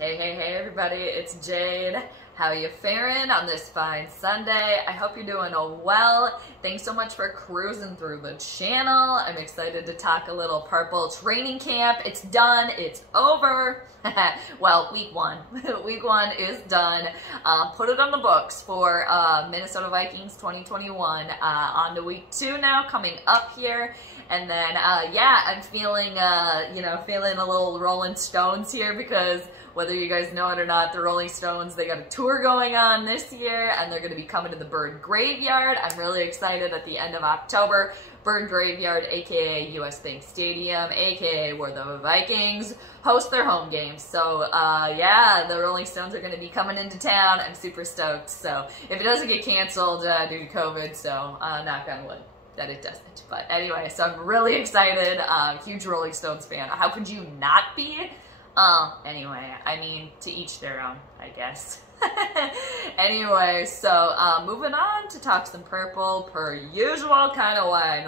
Hey everybody, it's Jade. How you faring on this fine Sunday? I hope you're doing well. Thanks so much for cruising through the channel. I'm excited to talk a little purple training camp. It's done, it's over. Well, week one. Week one is done. Put it on the books for Minnesota Vikings 2021. On to week two now, coming up here. And then, yeah, I'm feeling, feeling a little Rolling Stones here because whether you guys know it or not, the Rolling Stones, they got a tour going on this year and they're going to be coming to the Bird Graveyard. I'm really excited at the end of October. Bird Graveyard, aka US Bank Stadium, aka where the Vikings host their home games. So, yeah, the Rolling Stones are going to be coming into town. I'm super stoked. So, if it doesn't get canceled due to COVID, so knock on wood that it doesn't. But anyway, so I'm really excited. Huge Rolling Stones fan. How could you not be? Anyway, I mean, to each their own, I guess. Anyway, so moving on to talk some purple per usual, kind of why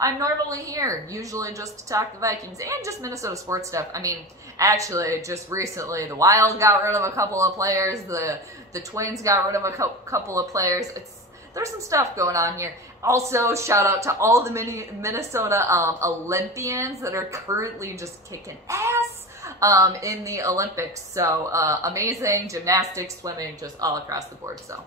I'm normally here, usually just to talk the Vikings and just Minnesota sports stuff. I mean, actually, just recently, the Wild got rid of a couple of players, the Twins got rid of a couple of players. There's some stuff going on here. Also, shout out to all the Minnesota Olympians that are currently just kicking ass in the Olympics. So amazing, gymnastics, swimming, just all across the board. So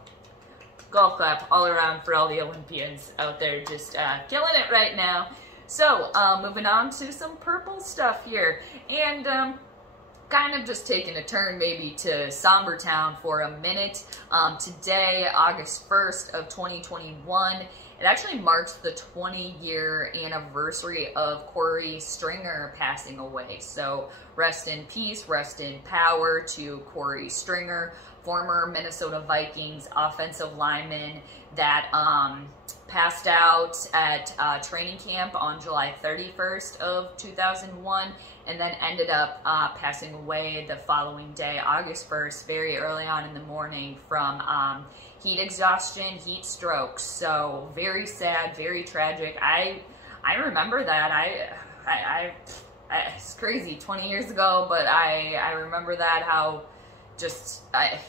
golf clap all around for all the Olympians out there just killing it right now. So moving on to some purple stuff here. And kind of just taking a turn maybe to Somber Town for a minute. Today, August 1st of 2021, it actually marks the 20-year anniversary of Kory Stringer passing away. So rest in peace, rest in power to Kory Stringer, former Minnesota Vikings offensive lineman that passed out at training camp on July 31st of 2001 and then ended up passing away the following day, August 1st, very early on in the morning from heat exhaustion, heat stroke. So very sad, very tragic. I remember that. It's crazy, 20 years ago, but I remember that, how just, I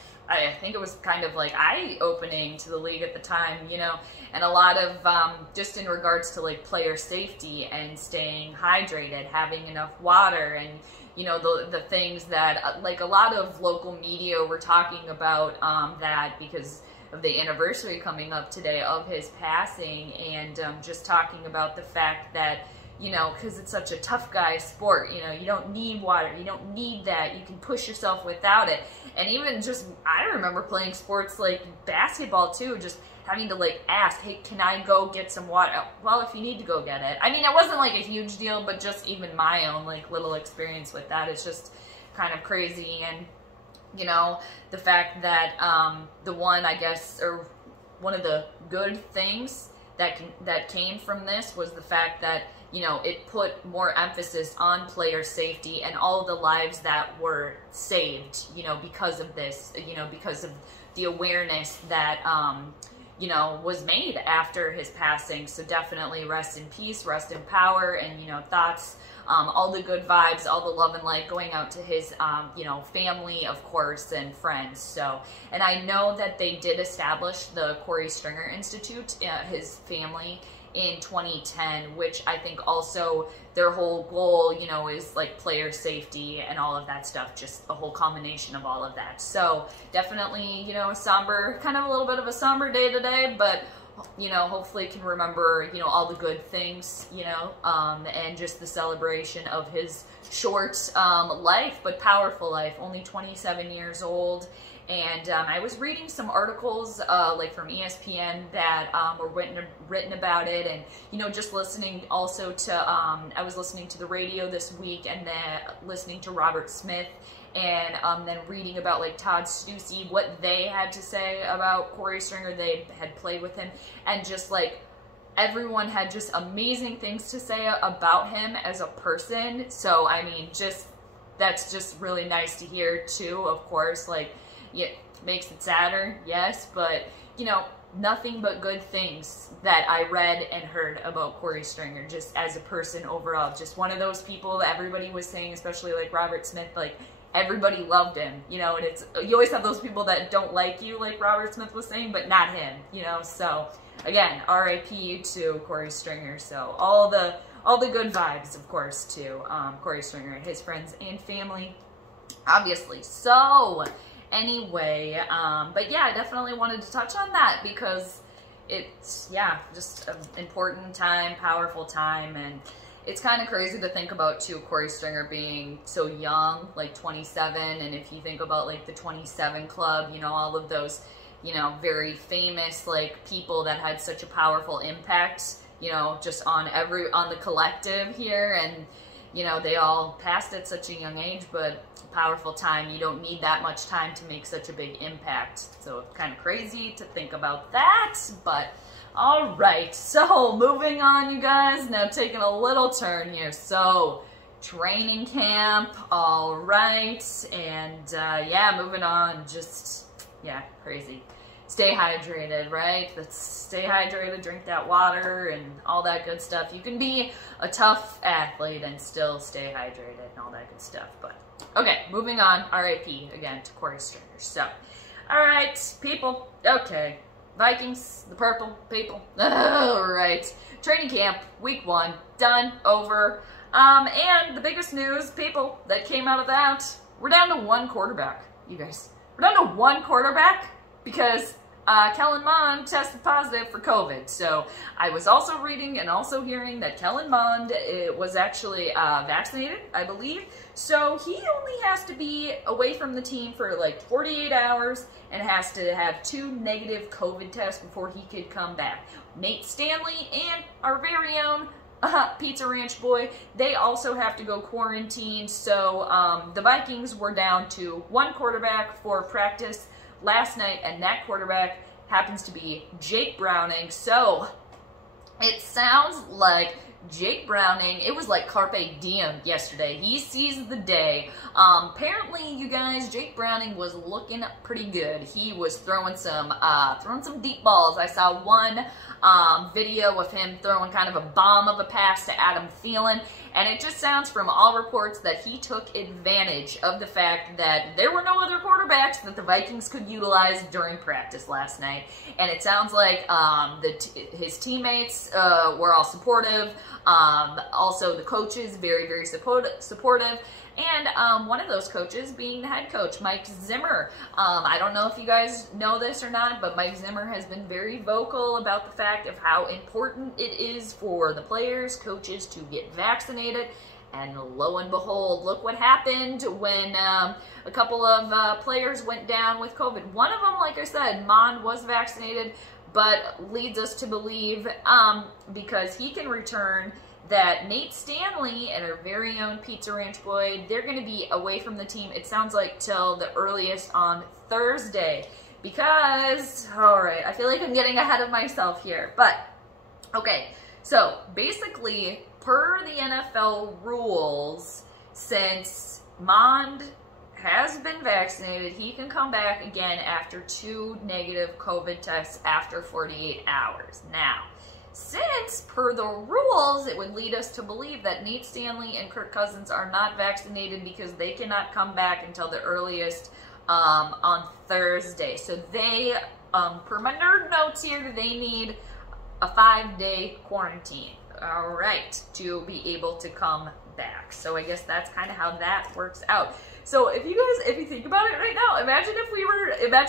think it was kind of like eye-opening to the league at the time, you know, and a lot of just in regards to like player safety and staying hydrated, having enough water, and you know the things that like a lot of local media were talking about that because of the anniversary coming up today of his passing, and just talking about the fact that, you know, because it's such a tough guy sport, you know, you don't need water, you don't need that, you can push yourself without it. And even just, I remember playing sports like basketball too, just having to like ask, hey, can I go get some water? Well, if you need to go get it. I mean, it wasn't like a huge deal, but just even my own like little experience with that is just kind of crazy. And, you know, the fact that the one, I guess, or one of the good things that came from this was the fact that, you know, it put more emphasis on player safety and all of the lives that were saved, you know, because of this, you know, because of the awareness that, you know, was made after his passing. So definitely rest in peace, rest in power, and, you know, thoughts, all the good vibes, all the love and light going out to his, you know, family, of course, and friends. So, and I know that they did establish the Kory Stringer Institute, his family, in 2010, which I think also their whole goal, you know, is like player safety and all of that stuff, just a whole combination of all of that. So definitely, you know, a somber, kind of a little bit of a somber day today, but, you know, hopefully can remember, you know, all the good things, you know, and just the celebration of his short life, but powerful life, only 27 years old. And I was reading some articles like from ESPN that were written about it, and, you know, just listening also to, I was listening to the radio this week, and then listening to Robert Smith, and then reading about like Todd Stussy, what they had to say about Kory Stringer. They had played with him, and just like everyone had just amazing things to say about him as a person. So I mean, just that's just really nice to hear too, of course. Like, yeah, makes it sadder, yes, but, you know, nothing but good things that I read and heard about Kory Stringer, just as a person overall. Just one of those people that everybody was saying, especially like Robert Smith, like, everybody loved him, you know, and you always have those people that don't like you, like Robert Smith was saying, but not him, you know. So again, RIP to Kory Stringer. So all the good vibes, of course, to Kory Stringer and his friends and family, obviously. So anyway, but yeah, I definitely wanted to touch on that because it's, yeah, just an important time, powerful time. And it's kind of crazy to think about, too, Kory Stringer being so young, like 27. And if you think about, like, the 27 Club, you know, all of those, you know, very famous, like, people that had such a powerful impact, you know, just on the collective here. And, you know, they all passed at such a young age, but powerful time. You don't need that much time to make such a big impact. So it's kind of crazy to think about that, but all right. So moving on, you guys, now taking a little turn here. So training camp, all right. And yeah, moving on, just, yeah, crazy. Stay hydrated, right? Let's stay hydrated, drink that water and all that good stuff. You can be a tough athlete and still stay hydrated and all that good stuff. But okay, moving on. RIP again to Kory Stringer. So, all right, people. Okay, Vikings, the purple people. All right, training camp, week 1, done, over. And the biggest news, people, that came out of that, we're down to 1 quarterback, you guys. We're down to 1 quarterback because Kellen Mond tested positive for COVID. So I was also reading and also hearing that Kellen Mond was actually vaccinated, I believe. So he only has to be away from the team for like 48 hours and has to have 2 negative COVID tests before he could come back. Nate Stanley and our very own Pizza Ranch boy, they also have to go quarantine. So the Vikings were down to 1 quarterback for practice last night, and that quarterback happens to be Jake Browning. So it sounds like Jake Browning, it was like carpe diem yesterday. He seized the day. Apparently, you guys, Jake Browning was looking pretty good. He was throwing some deep balls. I saw one video of him throwing kind of a bomb of a pass to Adam Thielen, and it just sounds from all reports that he took advantage of the fact that there were no other quarterbacks that the Vikings could utilize during practice last night. And it sounds like his teammates were all supportive. Also, the coaches, very, very supportive. And one of those coaches being the head coach, Mike Zimmer. I don't know if you guys know this or not, but Mike Zimmer has been very vocal about the fact of how important it is for the players, coaches to get vaccinated. And lo and behold, look what happened when a couple of players went down with COVID. One of them, like I said, Mond was vaccinated, but leads us to believe, because he can return, that Nate Stanley and our very own Pizza Ranch boy, they're going to be away from the team, it sounds like, till the earliest on Thursday. Because, alright, I feel like I'm getting ahead of myself here. But, okay, so basically, per the NFL rules, since Mond has been vaccinated, he can come back again after 2 negative COVID tests after 48 hours. Now, since, per the rules, it would lead us to believe that Nate Stanley and Kirk Cousins are not vaccinated because they cannot come back until the earliest on Thursday. So they, per my nerd notes here, they need a 5-day quarantine, all right, to be able to come back. So I guess that's kind of how that works out. So if you think about it right now, imagine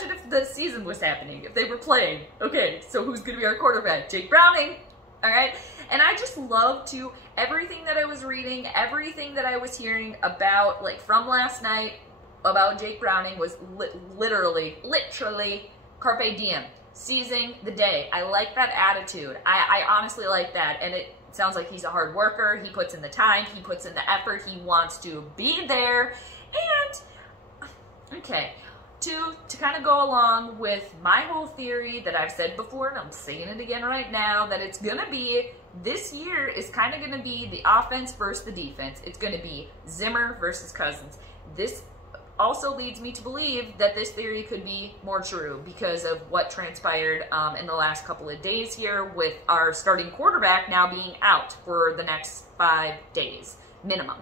if the season was happening, if they were playing. Okay, so who's going to be our quarterback? Jake Browning, all right? And I just love to, everything that I was reading, everything that I was hearing about, like, from last night about Jake Browning was literally carpe diem, seizing the day. I like that attitude. I honestly like that, and it sounds like he's a hard worker. He puts in the time, he puts in the effort, he wants to be there. And, okay, to kind of go along with my whole theory that I've said before, and I'm saying it again right now, that it's going to be, this year is kind of going to be the offense versus the defense. It's going to be Zimmer versus Cousins. This also leads me to believe that this theory could be more true because of what transpired in the last couple of days here with our starting quarterback now being out for the next 5 days minimum.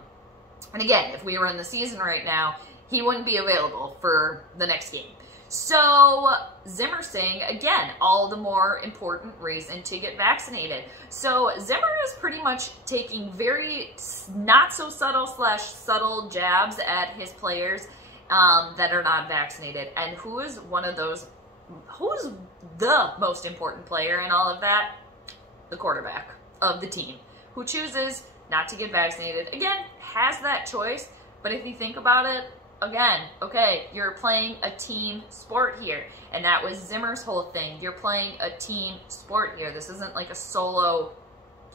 And again, if we were in the season right now, he wouldn't be available for the next game. So Zimmer saying, again, all the more important reason to get vaccinated. So Zimmer is pretty much taking very not so subtle / subtle jabs at his players that are not vaccinated. And who is one of those? Who's the most important player in all of that? The quarterback of the team, who chooses not to get vaccinated. Again, has that choice, but if you think about it, again, okay, you're playing a team sport here, and that was Zimmer's whole thing. You're playing a team sport here. This isn't like a solo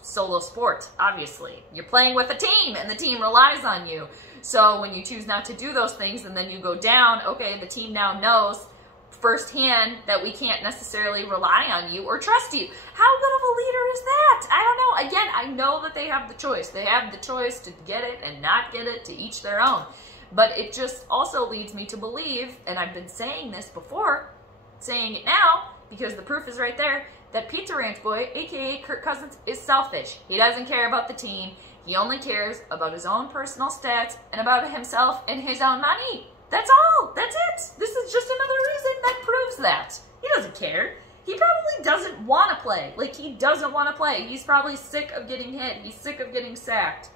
sport, obviously. You're playing with a team, and the team relies on you. So when you choose not to do those things, and then you go down, okay, the team now knows firsthand that we can't necessarily rely on you or trust you. How good of a leader is that? I don't know. Again, I know that they have the choice. They have the choice to get it and not get it, to each their own. But it just also leads me to believe, and I've been saying this before, saying it now, because the proof is right there, that Pizza Ranch Boy, aka Kirk Cousins, is selfish. He doesn't care about the team. He only cares about his own personal stats and about himself and his own money. That's all. That's it. This is just another reason that proves that. He doesn't care. He probably doesn't want to play. Like, he doesn't want to play. He's probably sick of getting hit. He's sick of getting sacked.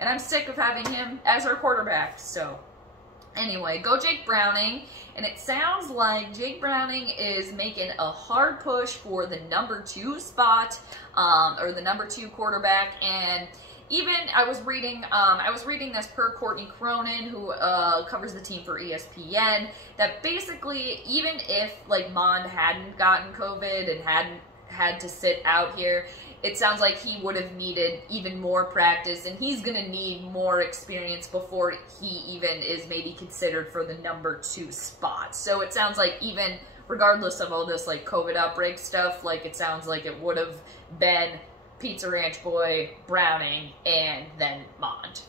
And I'm sick of having him as our quarterback. So, anyway, go Jake Browning. And it sounds like Jake Browning is making a hard push for the #2 spot, or the #2 quarterback. And even I was reading this per Courtney Cronin, who covers the team for ESPN, that basically even if like Mond hadn't gotten COVID and hadn't had to sit out here, it sounds like he would have needed even more practice, and he's going to need more experience before he even is maybe considered for the #2 spot. So it sounds like even regardless of all this like COVID outbreak stuff, like it sounds like it would have been Pizza Ranch Boy, Browning, and then Mond.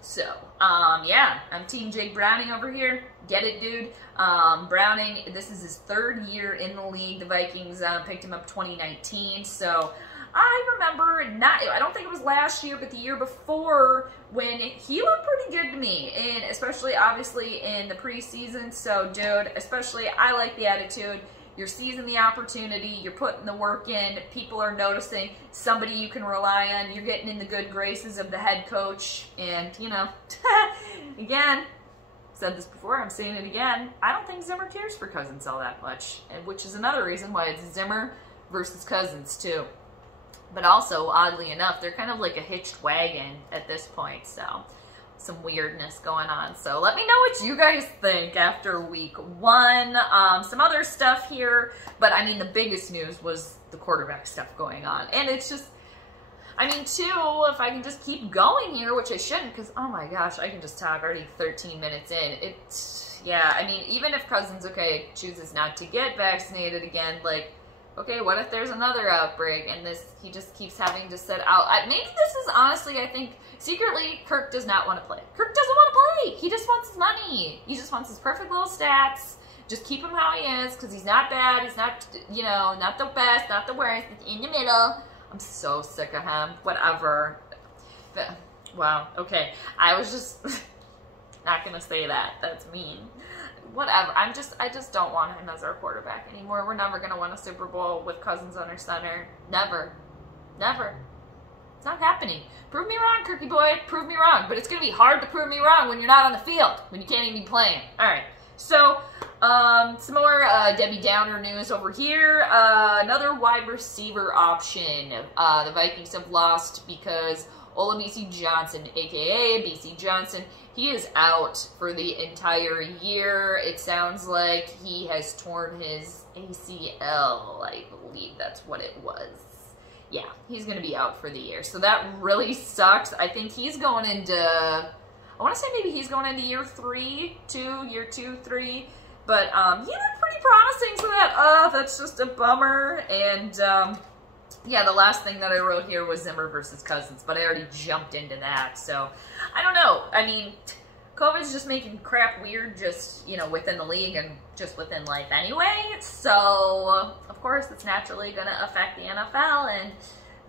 So, yeah, I'm Team Jake Browning over here. Get it, dude. Browning, this is his 3rd year in the league. The Vikings picked him up 2019, so I remember, I don't think it was last year, but the year before, when he looked pretty good to me, and especially, obviously, in the preseason. So, dude, especially, I like the attitude. You're seizing the opportunity, you're putting the work in, people are noticing, somebody you can rely on, you're getting in the good graces of the head coach, and, you know, again, said this before, I'm saying it again, I don't think Zimmer cares for Cousins all that much, and which is another reason why it's Zimmer versus Cousins, too. But also, oddly enough, they're kind of like a hitched wagon at this point, so some weirdness going on. So let me know what you guys think after week 1. Some other stuff here, but I mean the biggest news was the quarterback stuff going on. And it's just, I mean too, if I can just keep going here, which I shouldn't, because oh my gosh, I can just talk already 13 minutes in. It's, yeah, I mean even if Cousins, okay, chooses not to get vaccinated again, like, okay, what if there's another outbreak and he just keeps having to sit out? Maybe this is honestly, I think, secretly, Kirk does not want to play. Kirk doesn't want to play. He just wants his money. He just wants his perfect little stats. Just keep him how he is, because he's not bad. He's not, you know, not the best, not the worst. It's in the middle. I'm so sick of him. Whatever. But, wow, okay. I was just not going to say that. That's mean. Whatever. I just don't want him as our quarterback anymore. We're never going to win a Super Bowl with Cousins under center. Never. Never. It's not happening. Prove me wrong, Kirky boy. Prove me wrong. But it's going to be hard to prove me wrong when you're not on the field, when you can't even be playing. All right. So, some more Debbie Downer news over here. Another wide receiver option. The Vikings have lost because Olabisi Johnson, a.k.a. BC Johnson, he is out for the entire year. It sounds like he has torn his ACL. I believe that's what it was. Yeah, he's going to be out for the year. So that really sucks. I think he's going into, I want to say maybe he's going into year 3, year 2, 3. But he looked pretty promising, so that's just a bummer. And yeah, the last thing that I wrote here was Zimmer versus Cousins, but I already jumped into that. So I don't know. I mean, COVID's just making crap weird just, you know, within the league and just within life anyway. So, of course, it's naturally going to affect the NFL, and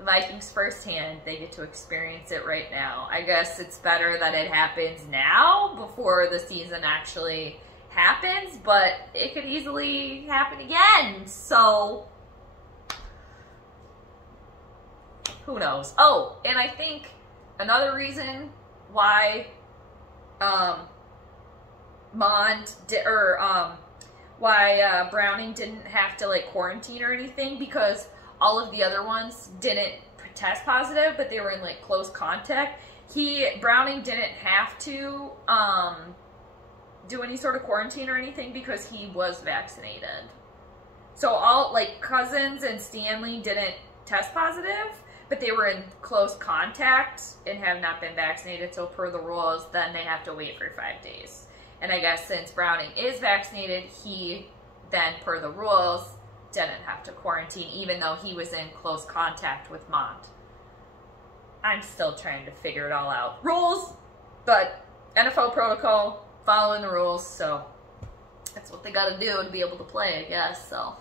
the Vikings firsthand. They get to experience it right now. I guess it's better that it happens now before the season actually happens, but it could easily happen again. So who knows? Oh, and I think another reason why Browning didn't have to like quarantine or anything, because all of the other ones didn't test positive, but they were in like close contact. Browning didn't have to do any sort of quarantine or anything because he was vaccinated. So all like Cousins and Stanley didn't test positive, but they were in close contact and have not been vaccinated. So per the rules, then they have to wait for 5 days. And I guess since Browning is vaccinated, he then, per the rules, didn't have to quarantine, even though he was in close contact with Mont. I'm still trying to figure it all out. Rules, but NFL protocol, following the rules, so that's what they gotta do to be able to play, I guess, so.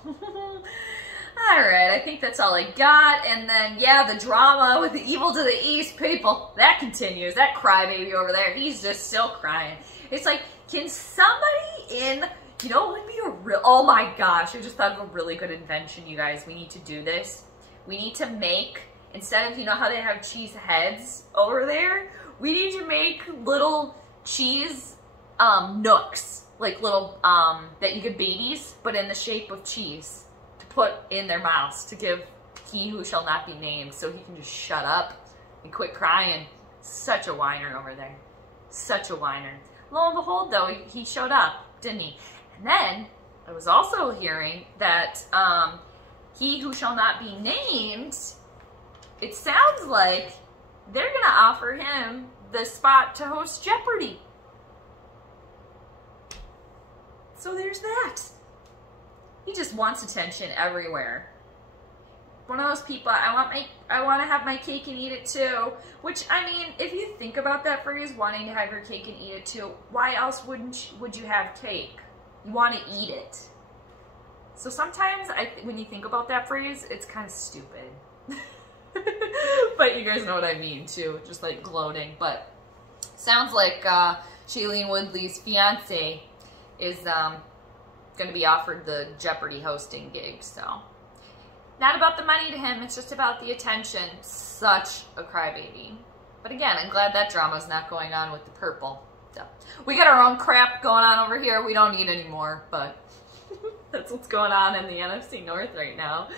Alright, I think that's all I got. And then, yeah, the drama with the Evil to the East people, that continues. That crybaby over there, he's just still crying. It's like, can somebody would be a real, oh my gosh, I just thought of a really good invention, you guys. We need to do this. We need to make, instead of, you know how they have cheese heads over there, we need to make little cheese nooks, like little, that you give babies, but in the shape of cheese, to put in their mouths, to give he who shall not be named, so he can just shut up and quit crying. Such a whiner over there. Such a whiner. Lo and behold, though, he showed up, didn't he? And then, I was also hearing that he who shall not be named, it sounds like they're going to offer him the spot to host Jeopardy! So there's that. He just wants attention everywhere. One of those people, I want to have my cake and eat it too. Which, I mean, if you think about that phrase, wanting to have your cake and eat it too, why else would you have cake? You want to eat it. So sometimes, when you think about that phrase, it's kind of stupid. But you guys know what I mean too, just like gloating. But sounds like Shailene Woodley's fiance is going to be offered the Jeopardy hosting gig, so. Not about the money to him, it's just about the attention. Such a crybaby. But again, I'm glad that drama's not going on with the purple. So, we got our own crap going on over here. We don't need any more, but that's what's going on in the NFC North right now.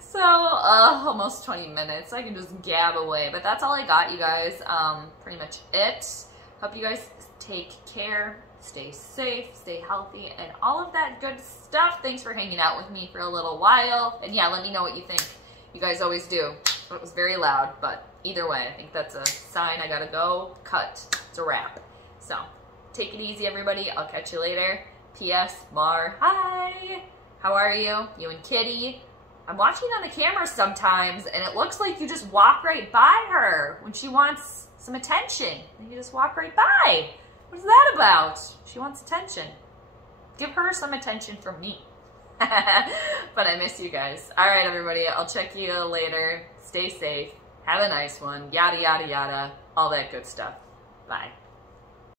So, almost 20 minutes. I can just gab away. But that's all I got, you guys. Pretty much it. Hope you guys take care. Stay safe, stay healthy, and all of that good stuff. Thanks for hanging out with me for a little while. And yeah, let me know what you think. You guys always do. It was very loud, but either way, I think that's a sign I gotta go. Cut. It's a wrap. So, take it easy, everybody. I'll catch you later. P.S. Mar, hi! How are you? You and Kitty? I'm watching on the camera sometimes, and it looks like you just walk right by her when she wants some attention. And you just walk right by. What is that about? She wants attention. Give her some attention from me. But I miss you guys. All right, everybody. I'll check you later. Stay safe. Have a nice one. Yada, yada, yada. All that good stuff. Bye.